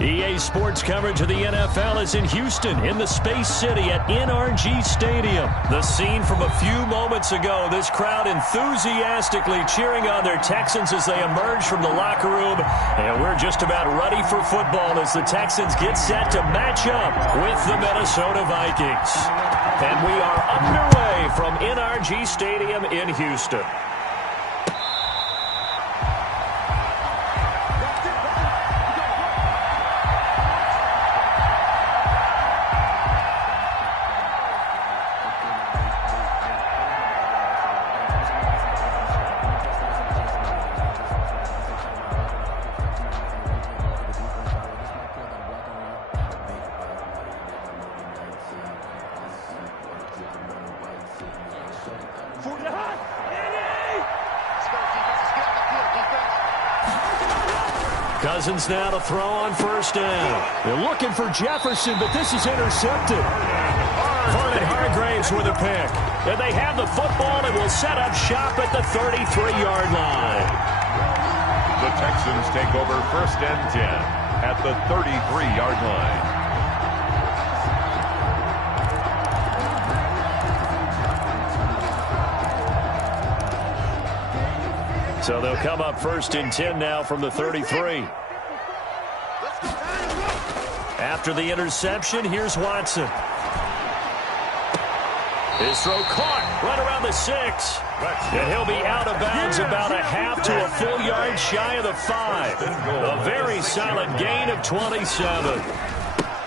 EA Sports coverage of the NFL is in Houston, in the Space City at NRG Stadium. The scene from a few moments ago, this crowd enthusiastically cheering on their Texans as they emerge from the locker room. And we're just about ready for football as the Texans get set to match up with the Minnesota Vikings. And we are underway from NRG Stadium in Houston. Cousins now to throw on first down. They're looking for Jefferson, but this is intercepted. Vernon Hargreaves with a pick. And they have the football and will set up shop at the 33-yard line. The Texans take over first and 10 at the 33-yard line. So they'll come up first and 10 now from the 33. After the interception, here's Watson. His throw caught right around the 6. And he'll be out of bounds about a half to a full yard shy of the 5. A very solid gain of 27.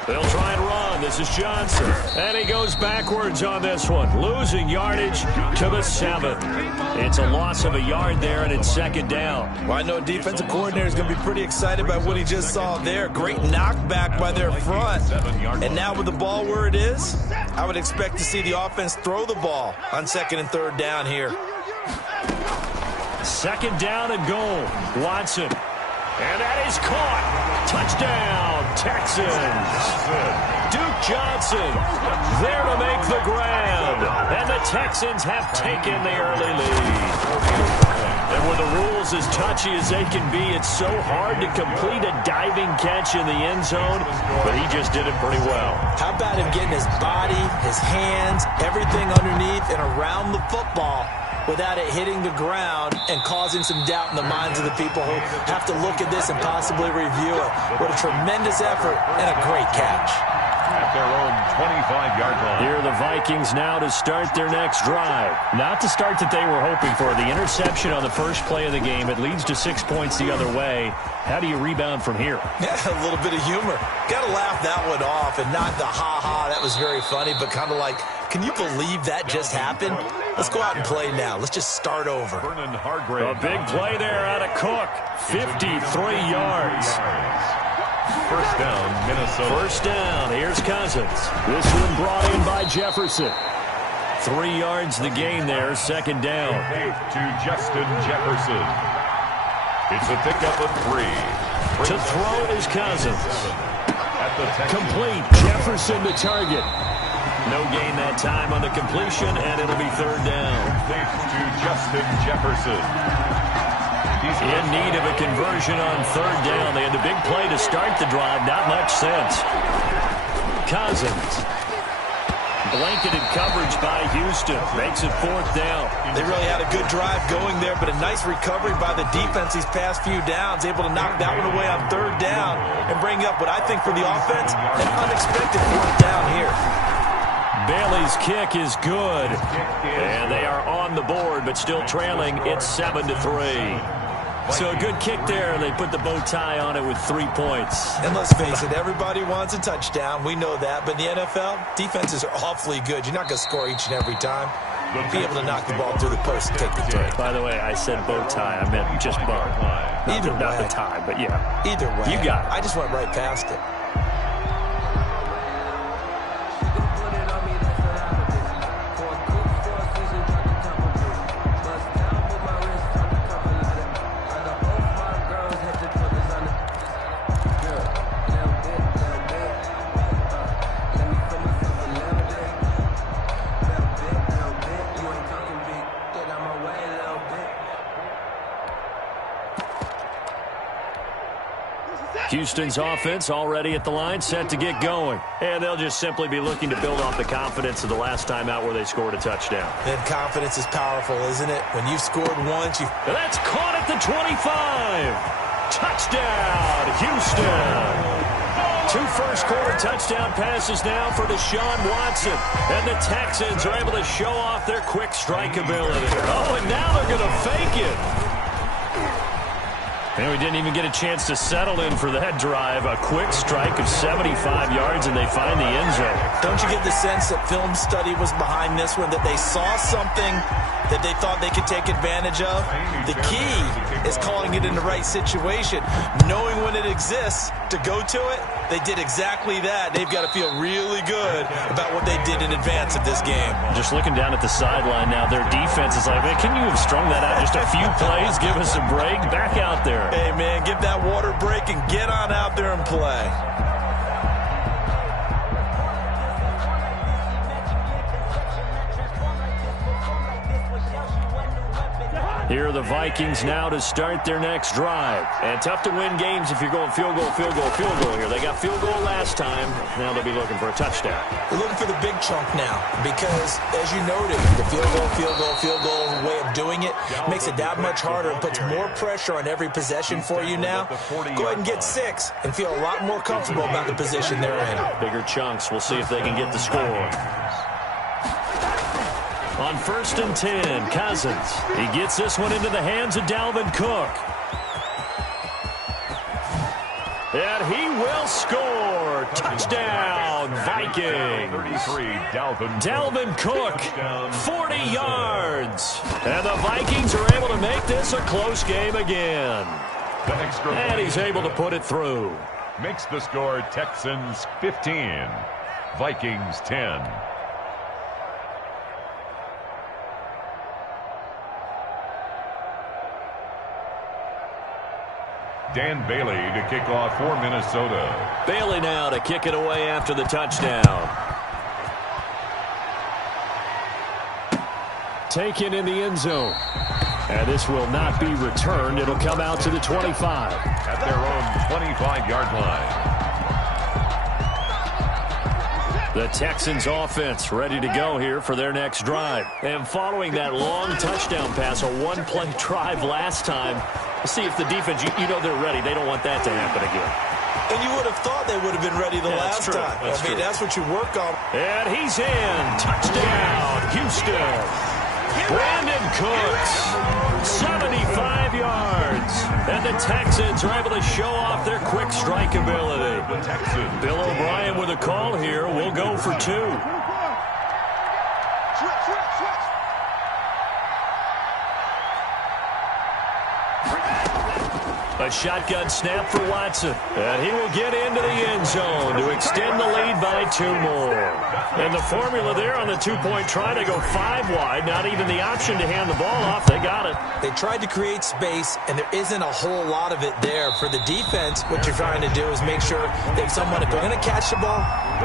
They'll try and run. This is Johnson. And he goes backwards on this one, losing yardage to the 7. It's a loss of a yard there, and it's second down. Well, I know a defensive coordinator is going to be pretty excited by what he just saw there. Great knockback by their front. And now with the ball where it is, I would expect to see the offense throw the ball on second and third down here. Second down and goal. Watson. And that is caught. Touchdown, Texans. Duke Johnson there to make the grab. And the Texans have taken the early lead. And with the rules as touchy as they can be, it's so hard to complete a diving catch in the end zone, but he just did it pretty well. How about him getting his body, his hands, everything underneath and around the football without it hitting the ground and causing some doubt in the minds of the people who have to look at this and possibly review it. What a tremendous effort and a great catch. At their own 25-yard line. Here are the Vikings now to start their next drive. Not the start that they were hoping for. The interception on the first play of the game. It leads to 6 points the other way. How do you rebound from here? Yeah, a little bit of humor. Got to laugh that one off and not the ha-ha. That was very funny, but kind of like, can you believe that just happened? Let's go out and play now. Let's just start over. Vernon Hargreaves. A big play there out of Cook. 53 yards. First down, Minnesota. First down. Here's Cousins. This one brought in by Jefferson. 3 yards the gain there. Second down. To Justin Jefferson. It's a pickup of 3. To throw is Cousins. At the complete. Jefferson to target. No gain that time on the completion, and it'll be third down. To Justin Jefferson. He's in need of a conversion on third down. They had the big play to start the drive. Not much sense. Cousins. Blanketed coverage by Houston. Makes it fourth down. They really had a good drive going there, but a nice recovery by the defense these past few downs. Able to knock that one away on third down and bring up what I think for the offense, an unexpected fourth down here. Bailey's kick is good. And they are on the board, but still trailing. It's 7-3. So a good kick there. They put the bow tie on it with 3 points. And let's face it, everybody wants a touchdown. We know that. But in the NFL, defenses are awfully good. You're not going to score each and every time. Be able to knock the ball through the post and take the throw. By the way, I said bow tie. I meant just bow. Either way. Not the tie, but yeah. Either way. You got it. I just went right past it. Houston's offense already at the line, set to get going. And they'll just simply be looking to build off the confidence of the last time out where they scored a touchdown. And confidence is powerful, isn't it? When you've scored once, you... That's caught at the 25. Touchdown, Houston. 2 first-quarter touchdown passes now for Deshaun Watson. And the Texans are able to show off their quick strike ability. Oh, and now they're going to fake it. And we didn't even get a chance to settle in for that drive. A quick strike of 75 yards, and they find the end zone. Don't you get the sense that film study was behind this one, that they saw something that they thought they could take advantage of? The key is calling it in the right situation, knowing when it exists to go to it. They did exactly that. They've got to feel really good about what they did in advance of this game. Just looking down at the sideline now, their defense is like, man, can you have strung that out just a few plays? Give us a break. Back out there. Hey, man, give that water break and get on out there and play. Here are the Vikings now to start their next drive. And tough to win games if you're going field goal, field goal, field goal here. They got field goal last time. Now they'll be looking for a touchdown. They're looking for the big chunk now because, as you noted, the field goal, field goal, field goal way of doing it makes it that much harder and puts more pressure on every possession for you now. Go ahead and get 6 and feel a lot more comfortable about the position they're in. Bigger chunks. We'll see if they can get the score. On 1st and 10, Cousins. He gets this one into the hands of Dalvin Cook. And he will score. Touchdown, Vikings. 33, Dalvin Cook, 40 yards. And the Vikings are able to make this a close game again. And he's able to put it through. Makes the score Texans 15, Vikings 10. Dan Bailey to kick off for Minnesota. Bailey now to kick it away after the touchdown. Taken in the end zone. And this will not be returned. It'll come out to the 25. At their own 25-yard line. The Texans offense ready to go here for their next drive. And following that long touchdown pass, a one-play drive last time, see if the defense, you know they're ready. They don't want that to happen again. And you would have thought they would have been ready the last time. That's what you work on. And he's in. Touchdown, Houston. Brandon Cooks, 75 yards. And the Texans are able to show off their quick strike ability. Bill O'Brien with a call here. We'll go for 2. A shotgun snap for Watson. And he will get into the end zone to extend the lead by 2 more. And the formula there on the 2-point try to go 5 wide. Not even the option to hand the ball off. They got it. They tried to create space, and there isn't a whole lot of it there. For the defense, what you're trying to do is make sure that someone, if they're going to catch the ball,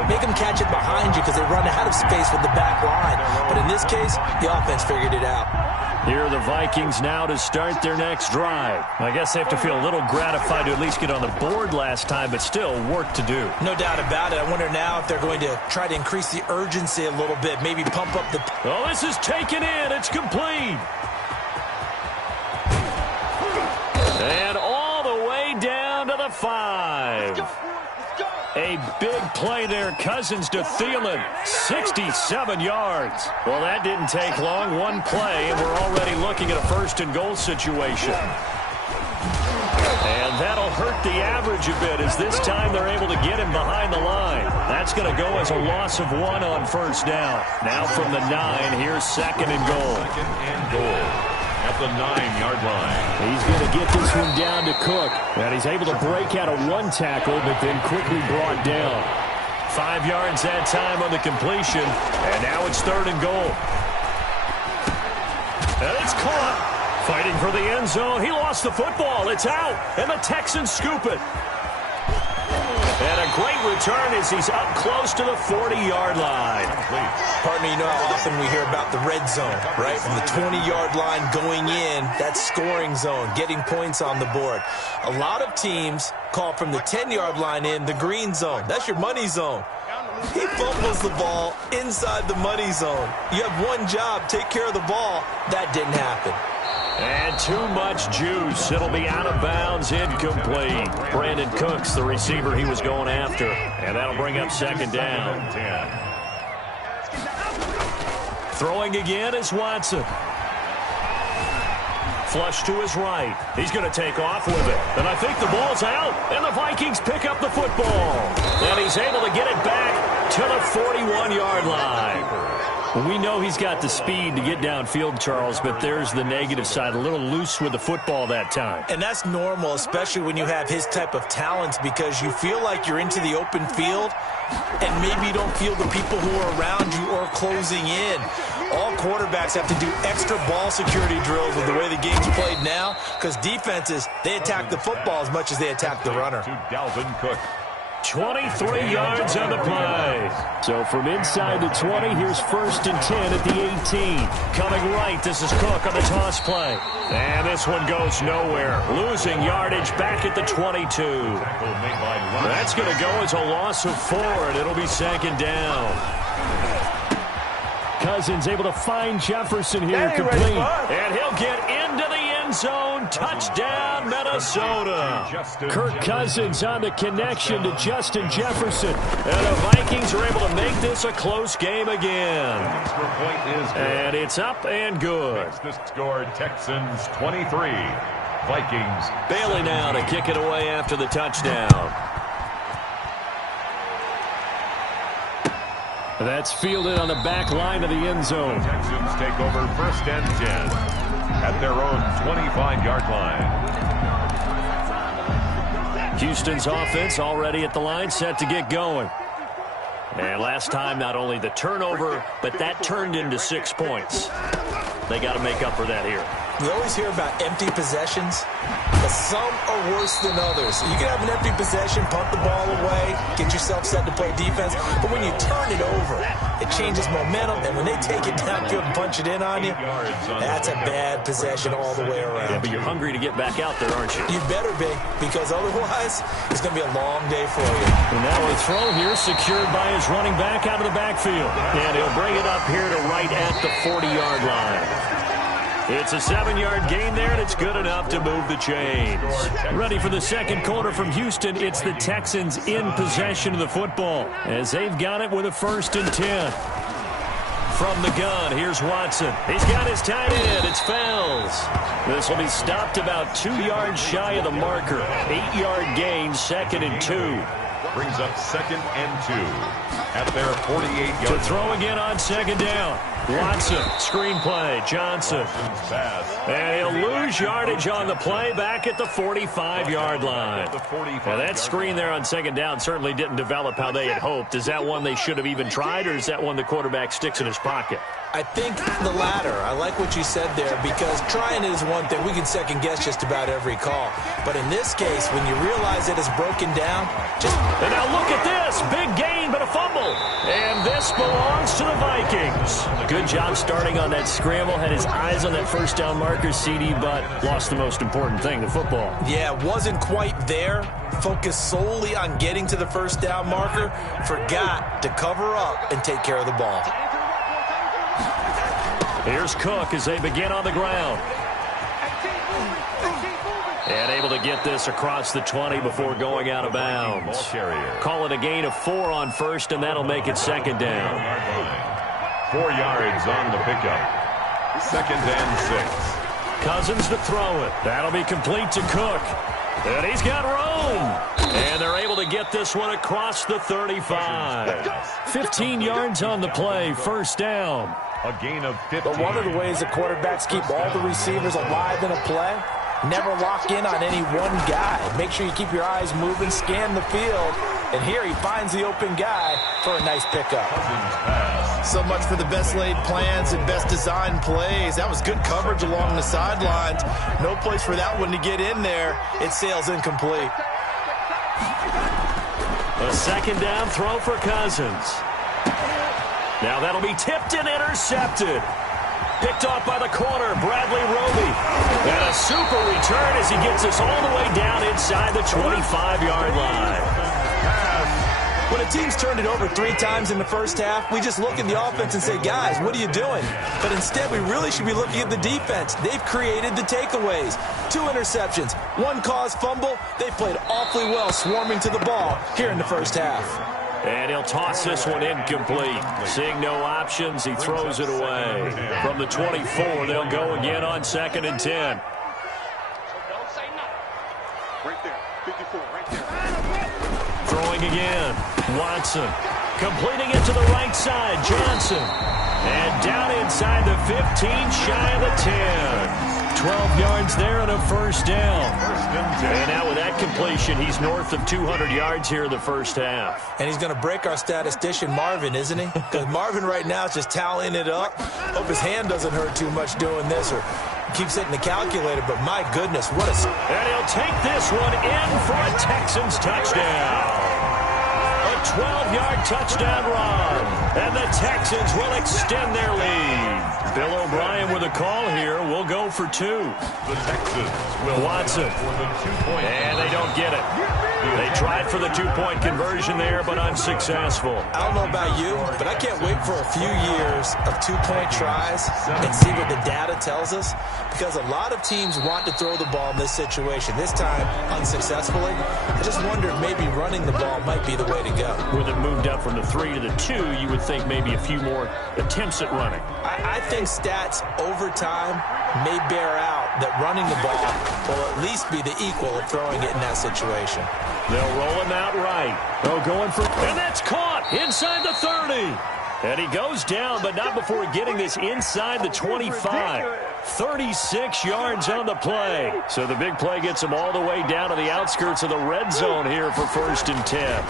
make them catch it behind you because they run out of space with the back line. But in this case, the offense figured it out. Here are the Vikings now to start their next drive. I guess they have to feel a little gratified to at least get on the board last time, but still work to do. No doubt about it. I wonder now if they're going to try to increase the urgency a little bit, maybe pump up the... Oh, this is taken in. It's complete. And all the way down to the 5. A big play there. Cousins to Thielen. 67 yards. Well, that didn't take long. One play, and we're already looking at a 1st and goal situation. And that'll hurt the average a bit as this time they're able to get him behind the line. That's going to go as a loss of 1 on 1st down. Now from the 9, here's 2nd and goal. 2nd and goal. At the 9-yard line. He's going to get this one down to Cook. And he's able to break out of 1 tackle, but then quickly brought down. 5 yards that time on the completion. And now it's 3rd and goal. And it's caught. Fighting for the end zone. He lost the football. It's out. And the Texans scoop it. And a great return as he's up close to the 40-yard line. Partner, you know how often we hear about the red zone, right? From the 20-yard line going in, that scoring zone, getting points on the board. A lot of teams call from the 10-yard line in the green zone. That's your money zone. He fumbles the ball inside the money zone. You have one job, take care of the ball. That didn't happen. And too much juice. It'll be out of bounds, incomplete. Brandon Cooks, the receiver he was going after. And that'll bring up second down. Throwing again is Watson. Flush to his right. He's going to take off with it. And I think the ball's out. And the Vikings pick up the football. And he's able to get it back to the 41-yard line. We know he's got the speed to get downfield, Charles, but there's the negative side. A little loose with the football that time. And that's normal, especially when you have his type of talent, because you feel like you're into the open field and maybe you don't feel the people who are around you or closing in. All quarterbacks have to do extra ball security drills with the way the game's played now, because defenses, they attack the football as much as they attack the runner. To Dalvin Cook. 23 yards on the play. So from inside the 20, here's 1st and 10 at the 18. Coming right, this is Cook on the toss play. And this one goes nowhere. Losing yardage back at the 22. That's going to go as a loss of 4, and it'll be second down. Cousins able to find Jefferson here, complete. And he'll get into the end zone. Touchdown, Minnesota. Kirk Cousins on the connection to Justin Jefferson. And the Vikings are able to make this a close game again. And it's up and good. The score, Texans 23. Vikings. Bailey now to kick it away after the touchdown. That's fielded on the back line of the end zone. The Texans take over 1st and 10 at their own 25-yard line. Houston's offense already at the line, set to get going. And last time, not only the turnover, but that turned into 6 points. They got to make up for that here. We always hear about empty possessions, but some are worse than others. You can have an empty possession, punt the ball away, get yourself set to play defense, but when you turn it over, it changes momentum, and when they take it downfield and punch it in on you, that's a bad possession all the way around. Yeah, but you're hungry to get back out there, aren't you? You better be, because otherwise, it's going to be a long day for you. And now a throw here, secured by his running back out of the backfield. And he'll bring it up here to right at the 40-yard line. It's a 7-yard gain there, and it's good enough to move the chains. Ready for the second quarter from Houston. It's the Texans in possession of the football as they've got it with a 1st and 10. From the gun, here's Watson. He's got his tight end. It's Fells. This will be stopped about 2 yards shy of the marker. 8-yard gain, 2nd and 2. Brings up 2nd and 2 at their 48-yard line. To throw again on 2nd down. Watson, screen play, Johnson. And he'll lose yardage on the play back at the 45-yard line. Now that screen there on 2nd down certainly didn't develop how they had hoped. Is that one they should have even tried, or is that one the quarterback sticks in his pocket? I think the latter. I like what you said there, because trying it is one thing. We can second guess just about every call. But in this case, when you realize it is broken down, And now look at this. Big gain, but a fumble. And this belongs to the Vikings. Good job starting on that scramble. Had his eyes on that 1st down marker, CD, but lost the most important thing, the football. Yeah, wasn't quite there. Focused solely on getting to the 1st down marker. Forgot to cover up and take care of the ball. Here's Cook as they begin on the ground. And able to get this across the 20 before going out of bounds. Call it a gain of 4 on 1st, and that'll make it 2nd down. 4 yards on the pickup. 2nd and 6. Cousins to throw it. That'll be complete to Cook. And he's got room. And they're able to get this one across the 35. 15 yards on the play, 1st down. A gain of 15. But one of the ways the quarterbacks keep all the receivers alive in a play, never lock in on any one guy. Make sure you keep your eyes moving, scan the field. And here he finds the open guy for a nice pickup. So much for the best laid plans and best designed plays. That was good coverage along the sidelines. No place for that one to get in there. It sails incomplete. A second down throw for Cousins. Now that'll be tipped and intercepted. Picked off by the corner, Bradley Roby. And a super return as he gets us all the way down inside the 25-yard line. When a team's turned it over 3 times in the first half, we just look at the offense and say, guys, what are you doing? But instead, we really should be looking at the defense. They've created the takeaways. 2 interceptions, 1 caused fumble. They played awfully well swarming to the ball here in the first half. And he'll toss this one incomplete. Seeing no options, he throws it away. From the 24, they'll go again on 2nd and 10. Right there, 54, right there. Throwing again. Watson. Completing it to the right side. Johnson. And down inside the 15, shy of the 10. 12 yards there and a first down. And now with that completion, he's north of 200 yards here in the first half. And he's going to break our statistician, Marvin, isn't he? Because Marvin right now is just tallying it up. Hope his hand doesn't hurt too much doing this or keeps hitting the calculator, but my goodness, what a... And he'll take this one in for a Texans touchdown. A 12-yard touchdown run. And the Texans will extend their lead. Bill O'Brien with a call here. We'll go for 2. The Texans will Watson. for the 2-point. And they don't get it. They tried for the 2-point conversion there, but unsuccessful. I don't know about you, but I can't wait for a few years of 2-point tries and see what the data tells us, because a lot of teams want to throw the ball in this situation. This time, unsuccessfully. I just wonder if maybe running the ball might be the way to go. With it moved up from the 3 to the 2, you would think maybe a few more attempts at running. I think stats over time may bear out that running the ball will at least be the equal of throwing it in that situation. They'll roll him out right. They'll go in for... And that's caught inside the 30. And he goes down, but not before getting this inside the 25. 36 yards on the play. So the big play gets him all the way down to the outskirts of the red zone here for 1st and 10.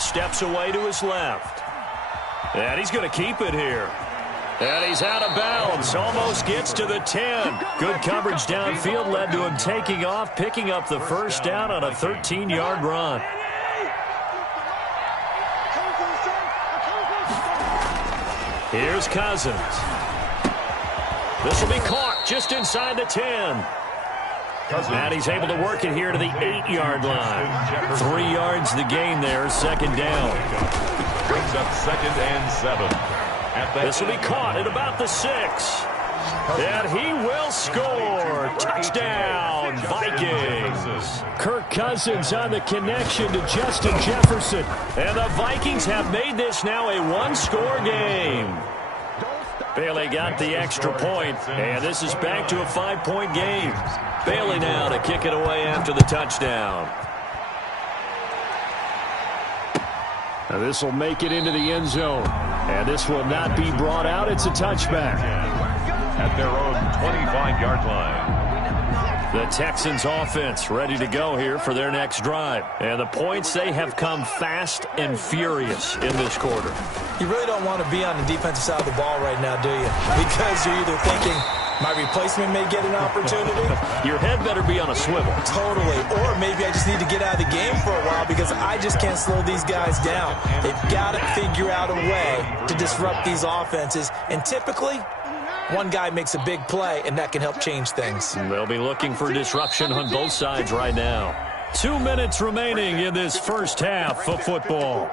Steps away to his left. And he's going to keep it here. And he's out of bounds. Almost gets to the 10. Good coverage downfield led to him taking off, picking up the first down on a 13-yard run. Here's Cousins. This will be caught just inside the 10. And he's able to work it here to the 8-yard line. 3 yards the gain there, 2nd down. Brings up 2nd and 7. This will be caught at about the 6. And he will score. Touchdown, Vikings. Kirk Cousins on the connection to Justin Jefferson. And the Vikings have made this now a 1-score game. Bailey got the extra point, and this is back to a 5-point game. Bailey now to kick it away after the touchdown. Now this will make it into the end zone. And this will not be brought out. It's a touchback. At their own 25-yard line. The Texans offense ready to go here for their next drive. And the points, they have come fast and furious in this quarter. You really don't want to be on the defensive side of the ball right now, do you? Because you're either thinking, my replacement may get an opportunity. Your head better be on a swivel. Totally. Or maybe I just need to get out of the game for a while because I just can't slow these guys down. They've got to figure out a way to disrupt these offenses. And typically, one guy makes a big play, and that can help change things. They'll be looking for disruption on both sides right now. 2 minutes remaining in this first half of football.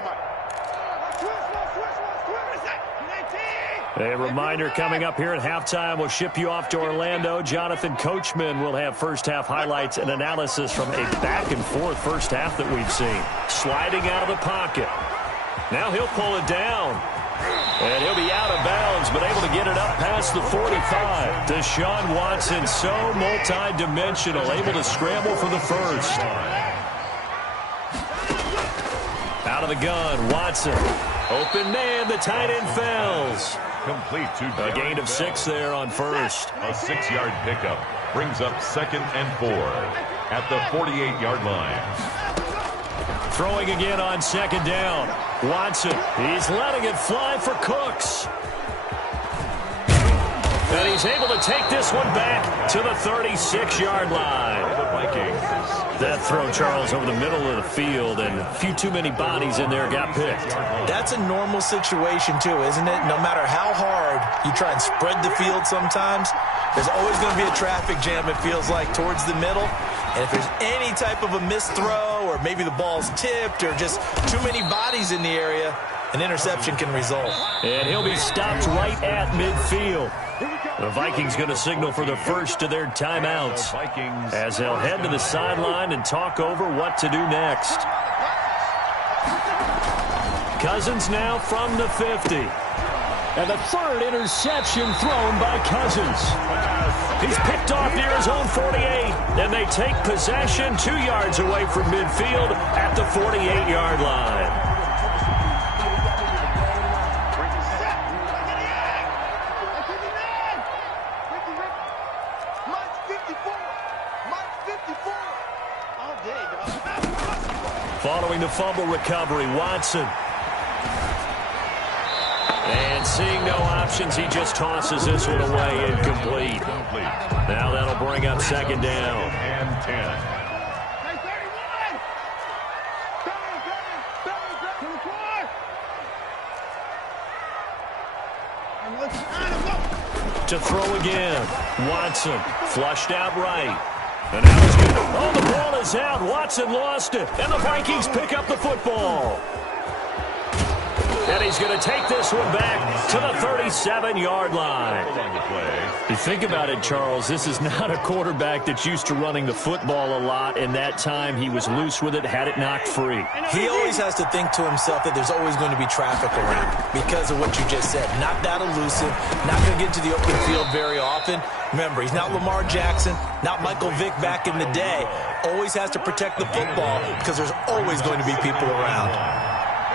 A reminder coming up here at halftime. We'll ship you off to Orlando. Jonathan Coachman will have first-half highlights and analysis from a back-and-forth first half that we've seen. Sliding out of the pocket. Now he'll pull it down. And he'll be out of bounds, but able to get it up past the 45. Deshaun Watson, so multi-dimensional, able to scramble for the first. Out of the gun, Watson. Open man, the tight end fells. Complete to A gain of 6 there on first. A 6-yard pickup brings up 2nd and 4 at the 48-yard line. Throwing again on 2nd down. Watson, he's letting it fly for Cooks. And he's able to take this one back to the 36-yard line. The Vikings. That throw, Charles, over the middle of the field, and a few too many bodies in there got picked. That's a normal situation, too, isn't it? No matter how hard you try and spread the field sometimes, there's always going to be a traffic jam, it feels like, towards the middle. And if there's any type of a missed throw, or maybe the ball's tipped, or just too many bodies in the area, an interception can result. And he'll be stopped right at midfield. The Vikings going to signal for the first of their timeouts as they'll head to the sideline and talk over what to do next. Cousins now from the 50. And the third interception thrown by Cousins. He's picked off near his own 48, and they take possession 2 yards away from midfield at the 48-yard line. Following the fumble recovery, Watson. And seeing no options, he just tosses this one away, incomplete. Now that'll bring up second down. And 10. To throw again. Watson flushed out right. And now he's good. Oh, the ball is out. Watson lost it. And the Vikings pick up the football. And he's going to take this one back to the 37-yard line. You think about it, Charles, this is not a quarterback that's used to running the football a lot, and that time he was loose with it, had it knocked free. He always has to think to himself that there's always going to be traffic around because of what you just said. Not that elusive, not going to get to the open field very often. Remember, he's not Lamar Jackson, not Michael Vick back in the day. Always has to protect the football because there's always going to be people around.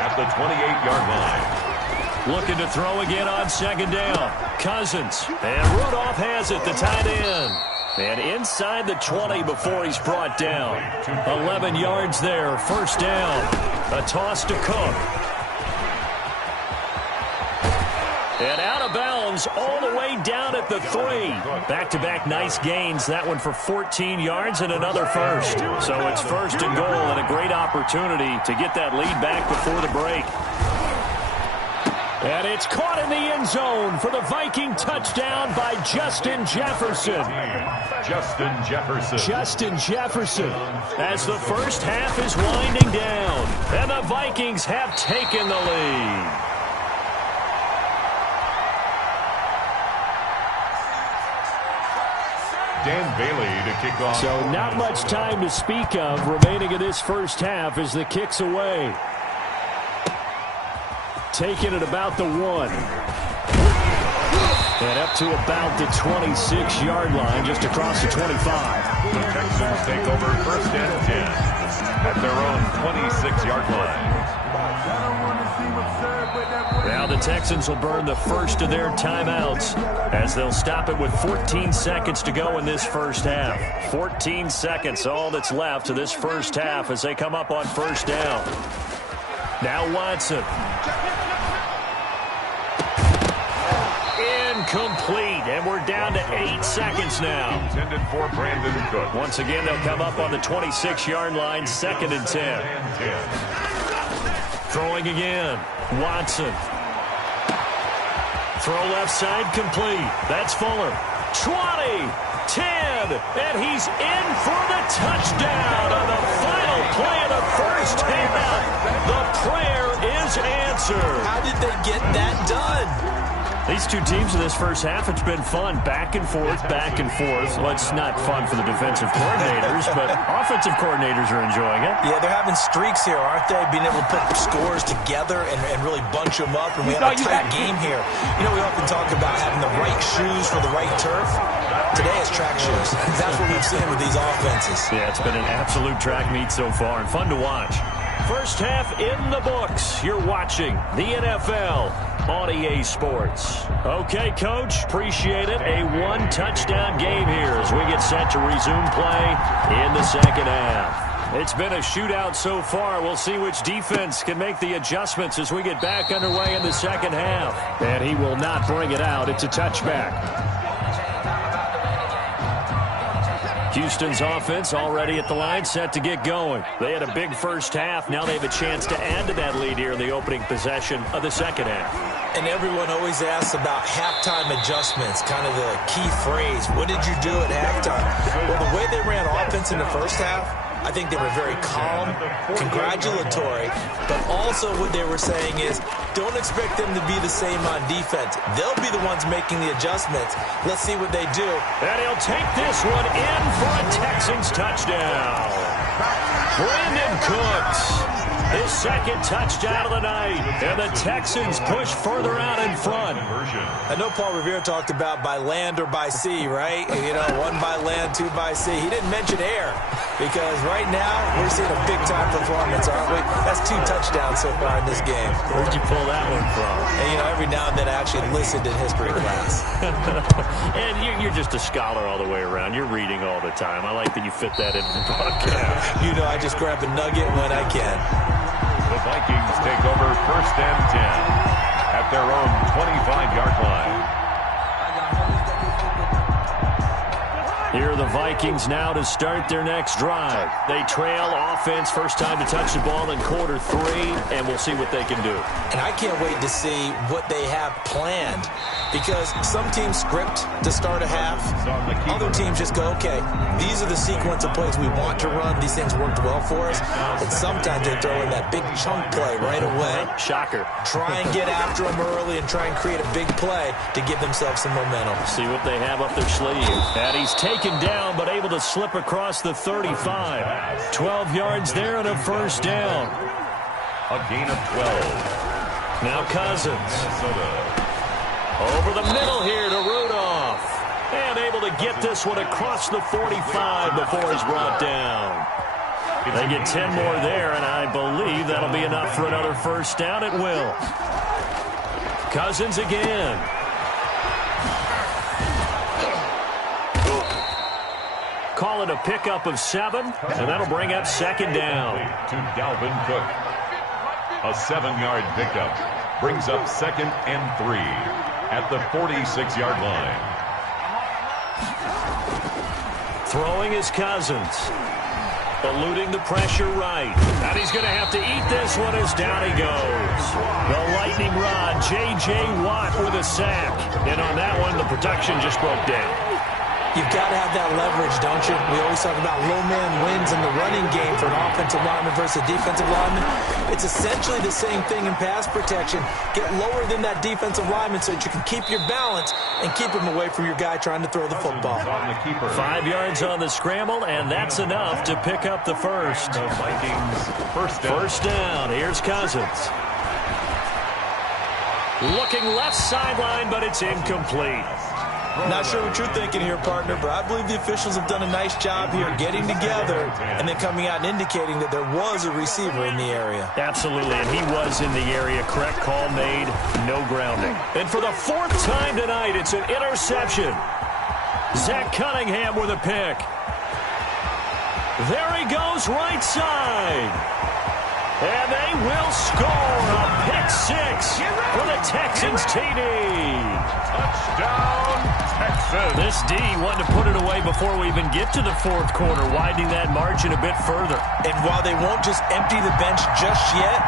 At the 28-yard line. Looking to throw again on second down. Cousins. And Rudolph has it, the tight end. And inside the 20 before he's brought down. 11 yards there, first down. A toss to Cook. And out of bounds all the way down at the 3. Back-to-back nice gains. That one for 14 yards and another first. So it's first and goal and a great opportunity to get that lead back before the break. And it's caught in the end zone for the Viking touchdown by Justin Jefferson. Justin Jefferson as the first half is winding down. And the Vikings have taken the lead. Dan Bailey to kick off. So not much time to speak of remaining in this first half as the kick's away. Taking it about the 1. And up to about the 26-yard line, just across the 25. The Texans take over first and 10 at their own 26-yard line. Now the Texans will burn the first of their timeouts as they'll stop it with 14 seconds to go in this first half. 14 seconds, all that's left of this first half as they come up on first down. Now Watson. Incomplete, and we're down to 8 seconds now. Intended for Brandon Cook. Once again, they'll come up on the 26-yard line, second and 10. Throwing again. Watson. Throw left side complete. That's Fuller. 20, 10, and he's in for the touchdown on the final play of the first half. The prayer is answered. How did they get that done? These two teams in this first half, it's been fun. Back and forth, back and forth. Well, it's not fun for the defensive coordinators, but offensive coordinators are enjoying it. Yeah, they're having streaks here, aren't they? Being able to put scores together and really bunch them up, and we have a tight game here. You know, we often talk about having the right shoes for the right turf. Today it's track shoes. That's what we've seen with these offenses. Yeah, it's been an absolute track meet so far and fun to watch. First half in the books. You're watching the NFL on EA Sports. Okay, Coach, appreciate it. A one-touchdown game here as we get set to resume play in the second half. It's been a shootout so far. We'll see which defense can make the adjustments as we get back underway in the second half. And he will not bring it out. It's a touchback. Houston's offense already at the line, set to get going. They had a big first half. Now they have a chance to add to that lead here in the opening possession of the second half. And everyone always asks about halftime adjustments, kind of the key phrase. What did you do at halftime? Well, the way they ran offense in the first half, I think they were very calm, congratulatory, but also what they were saying is don't expect them to be the same on defense. They'll be the ones making the adjustments. Let's see what they do. And he'll take this one in for a Texans touchdown. Brandon Cooks, his second touchdown of the night, and the Texans push further out in front. I know Paul Revere talked about by land or by sea, right? You know, one by land, two by sea. He didn't mention air because right now we're seeing a big-time performance, aren't we? That's 2 touchdowns so far in this game. Where'd you pull that one from? And, you know, every now and then I actually listened in history class. And you're just a scholar all the way around. You're reading all the time. I like that you fit that into the broadcast. You know, I just grab a nugget when I can. The Vikings take over 1st and 10 at their own 25-yard line. Here are the Vikings now to start their next drive. They trail offense, first time to touch the ball in quarter 3, and we'll see what they can do. And I can't wait to see what they have planned because some teams script to start a half. Other teams just go, okay, these are the sequence of plays we want to run. These things worked well for us. And sometimes they throw in that big chunk play right away. Shocker. Try and get after them early and try and create a big play to give themselves some momentum. See what they have up their sleeve. And he's taken down, but able to slip across the 35. 12 yards there and a first down. A gain of 12. Now Cousins. Over the middle here to Rudolph. And able to get this one across the 45 before he's brought down. They get 10 more there, and I believe that'll be enough for another first down. It will. Cousins again. Call it a pickup of 7, and that'll bring up second down. To Dalvin Cook. A 7-yard pickup brings up 2nd and 3 at the 46-yard line. Throwing is Cousins. Eluding the pressure right. And he's going to have to eat this one as down he goes. The lightning rod, J.J. Watt with a sack. And on that one, the production just broke down. You've got to have that leverage, don't you? We always talk about low man wins in the running game for an offensive lineman versus a defensive lineman. It's essentially the same thing in pass protection. Get lower than that defensive lineman so that you can keep your balance and keep him away from your guy trying to throw the football. 5 yards on the scramble, and that's enough to pick up the first. The Vikings first down. Here's Cousins. Looking left sideline, but it's incomplete. Not sure what you're thinking here, partner, but I believe the officials have done a nice job here getting together and then coming out and indicating that there was a receiver in the area. Absolutely, and he was in the area. Correct call made, no grounding. And for the 4th time tonight, it's an interception. Zach Cunningham with a pick. There he goes, right side. And they will score a pick 6 for the Texans TD. Touchdown, Texans. This D wanted to put it away before we even get to the 4th quarter, widening that margin a bit further. And while they won't just empty the bench just yet,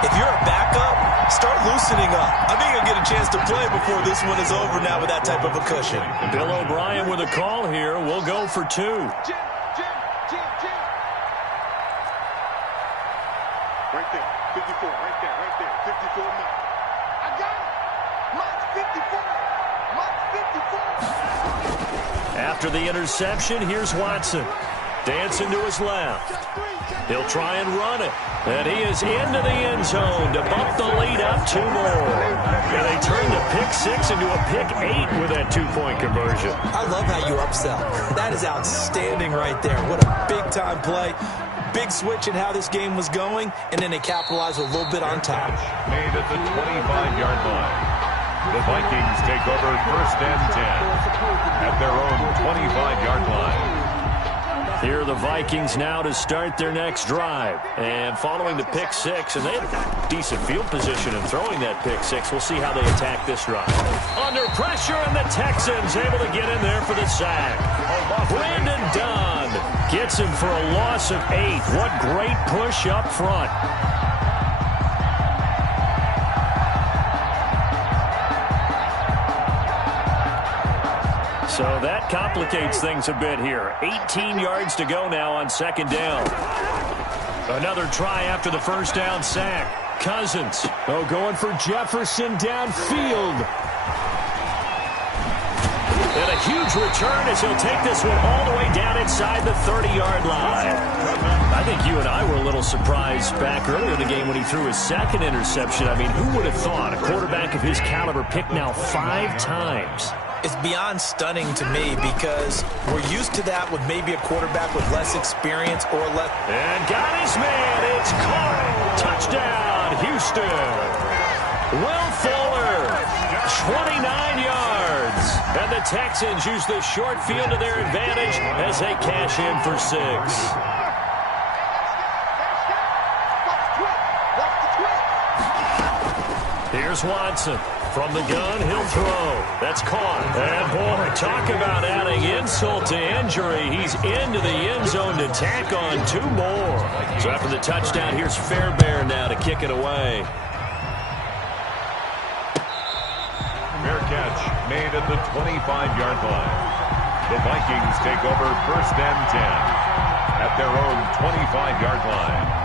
if you're a backup, start loosening up. I think you'll get a chance to play before this one is over now with that type of a cushion. Bill O'Brien with a call here. We'll go for 2. Right there, 54, right there, 54 mark. I got it. Mark 54. After the interception, here's Watson. Dancing to his left. He'll try and run it. And he is into the end zone to bump the lead up 2 more. And they turn the pick 6 into a pick 8 with that 2-point conversion. I love how you upsell. That is outstanding right there. What a big-time play. Big switch in how this game was going, and then they capitalized with a little bit on top. Made at the 25-yard line. The Vikings take over 1st and 10 at their own 25-yard line. Here are the Vikings now to start their next drive. And following the pick six, and they had decent field position in throwing that pick six. We'll see how they attack this drive. Under pressure, and the Texans able to get in there for the sack. Brandon Dunn gets him for a loss of 8. What great push up front. So that complicates things a bit here. 18 yards to go now on second down. Another try after the first down sack. Cousins. Oh, going for Jefferson downfield. And a huge return as he'll take this one all the way down inside the 30-yard line. I think you and I were a little surprised back earlier in the game when he threw his second interception. I mean, who would have thought a quarterback of his caliber picked now 5 times? It's beyond stunning to me because we're used to that with maybe a quarterback with less experience or less. And got his man. It's caught. Touchdown, Houston. Will Fuller, 29 yards. And the Texans use the short field to their advantage as they cash in for 6. Here's Watson. From the gun, he'll throw. That's caught. And, boy, talk about adding insult to injury. He's into the end zone to tack on 2 more. So after the touchdown, here's Fairbairn now to kick it away. Fair catch made at the 25-yard line. The Vikings take over 1st and 10 at their own 25-yard line.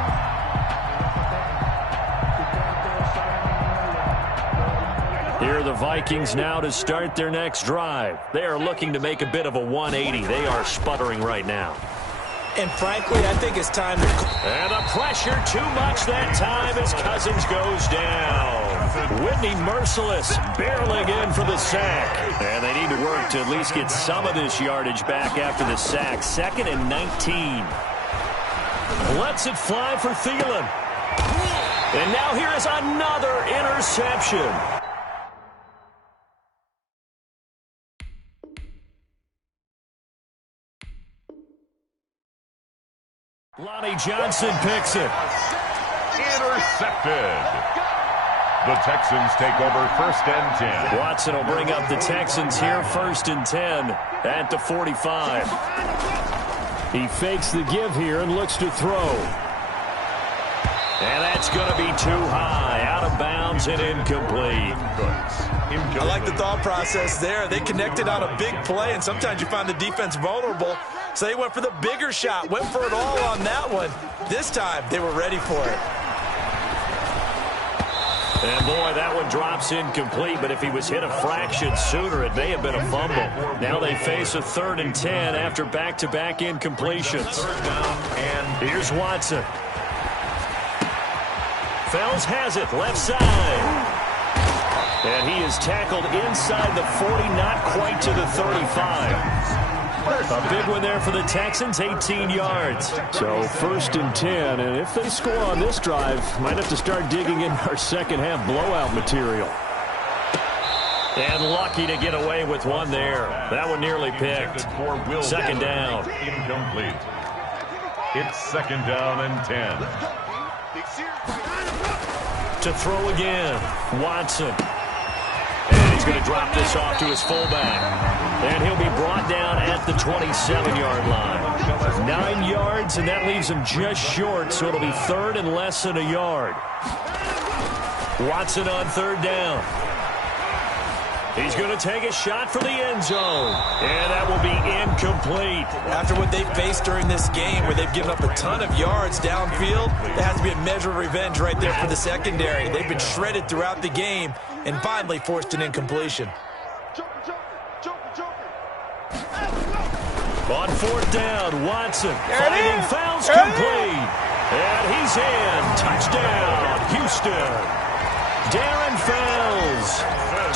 Here are the Vikings now to start their next drive. They are looking to make a bit of a 180. They are sputtering right now. And frankly, I think it's time to... And the pressure too much that time as Cousins goes down. Whitney Merciless barreling in for the sack. And they need to work to at least get some of this yardage back after the sack. 2nd and 19. Lets it fly for Thielen. And now here is another interception. Lonnie Johnson picks it. Intercepted. The Texans take over 1st and 10. Watson will bring up the Texans here 1st and 10 at the 45. He fakes the give here and looks to throw. And that's going to be too high. Out of bounds and incomplete. I like the thought process there. They connected on a big play, and sometimes you find the defense vulnerable. So they went for the bigger shot, went for it all on that one. This time, they were ready for it. And, boy, that one drops incomplete, but if he was hit a fraction sooner, it may have been a fumble. Now they face a 3rd and 10 after back-to-back incompletions. Here's Watson. Fells has it, left side. And he is tackled inside the 40, not quite to the 35. A big one there for the Texans, 18 yards. So 1st and 10, and if they score on this drive, might have to start digging in our second half blowout material. And lucky to get away with one there. That one nearly picked. 2nd down. Incomplete. It's 2nd down and 10. To throw again, Watson. And he's going to drop this off to his fullback. And he'll be brought down at the 27-yard line. 9 yards, and that leaves him just short, so it'll be 3rd and less than a yard. Watson on 3rd down. He's going to take a shot for the end zone. And that will be incomplete. After what they've faced during this game, where they've given up a ton of yards downfield, there has to be a measure of revenge right there for the secondary. They've been shredded throughout the game and finally forced an incompletion. On 4th down, Watson finding Fells complete. And he's in. Touchdown, Houston. Darren Fells,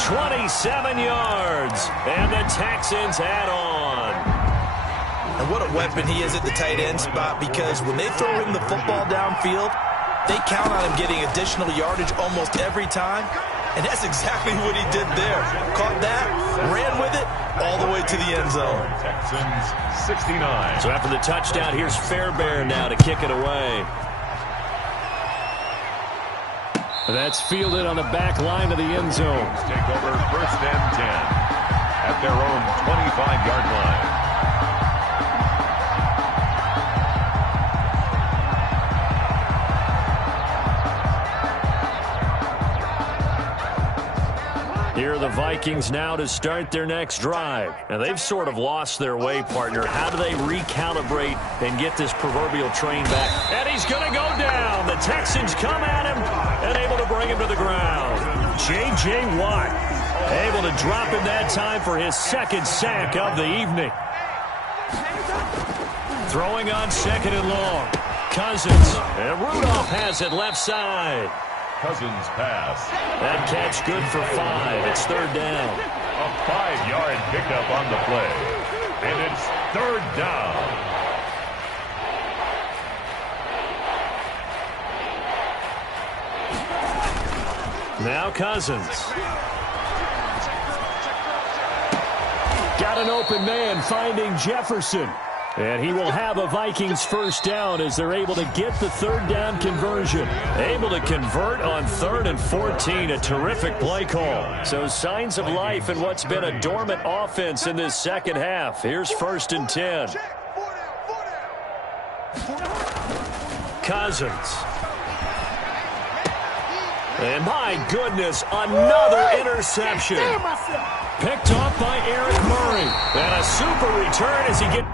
27 yards. And the Texans add on. And what a weapon he is at the tight end spot, because when they throw him the football downfield, they count on him getting additional yardage almost every time. And that's exactly what he did there. Caught that, ran with it, all the way to the end zone. Texans 69. So after the touchdown, here's Fairbairn now to kick it away. That's fielded on the back line of the end zone. Take over first and 10 at their own 25-yard line. Here are the Vikings now to start their next drive. Now, they've sort of lost their way, partner. How do they recalibrate and get this proverbial train back? And he's going to go down. The Texans come at him and able to bring him to the ground. J.J. Watt able to drop him that time for his second sack of the evening. Throwing on second and long. Cousins. And Rudolph has it left side. Cousins pass. That catch good for 5. It's third down. A 5-yard pickup on the play. And it's third down. Now Cousins. Got an open man finding Jefferson. And he will have a Vikings first down as they're able to get the third down conversion. Able to convert on 3rd and 14. A terrific play call. So signs of life in what's been a dormant offense in this second half. Here's 1st and 10. Cousins. And my goodness, another interception. Picked off by Eric Murray. And a super return as he gets...